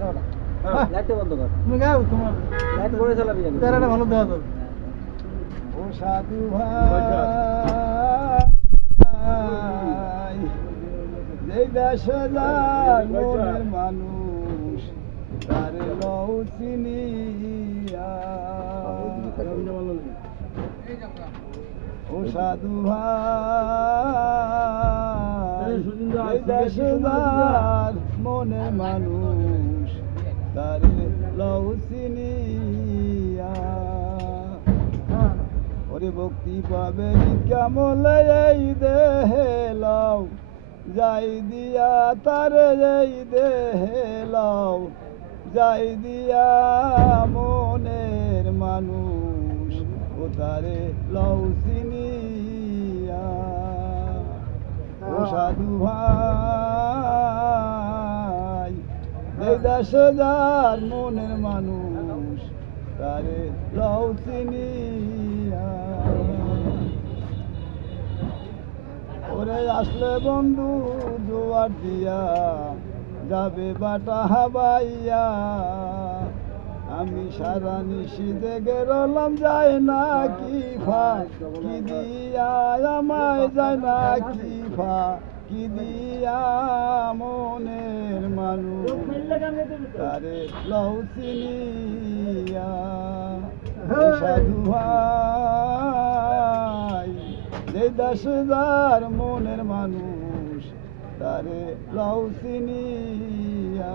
লাইটটা বন্ধ কর। তুমি গাও তোমার লাইট করে চালাবি না। চেহারাটা ভালো দেওয়া যাবে। ও সাধু ভাই যেই দেশে যায় মনের মানুষ তারে লও চিনিয়া। ও সাধু ভাই যেই দেশে যায় মনের মানুষ তারে লও চিনিয়া। ওরে ভক্তি পাবে কেমলে এই দেহে লও যাই দিয়া তারে এই দেহে লও যাই দিয়া মনের মানুষ ও তারে লও চিনিয়া। ও সাধু ভাই এই দেশে যার মনের মানুষ তারে লও চিনিয়া। ওরে আসলে বন্ধু জোয়ার দিয়া যাবে বাটা হাবাইয়া। আমি সারা নিশি জেগে রলাম যায় না কি কি দিয়া আমায় যায় না কি দিয়া মনের মানুষ তারে লও চিনিয়া। ও সাধু ভাই যেই দেশে যার মনের মানুষ তারে লও চিনিয়া।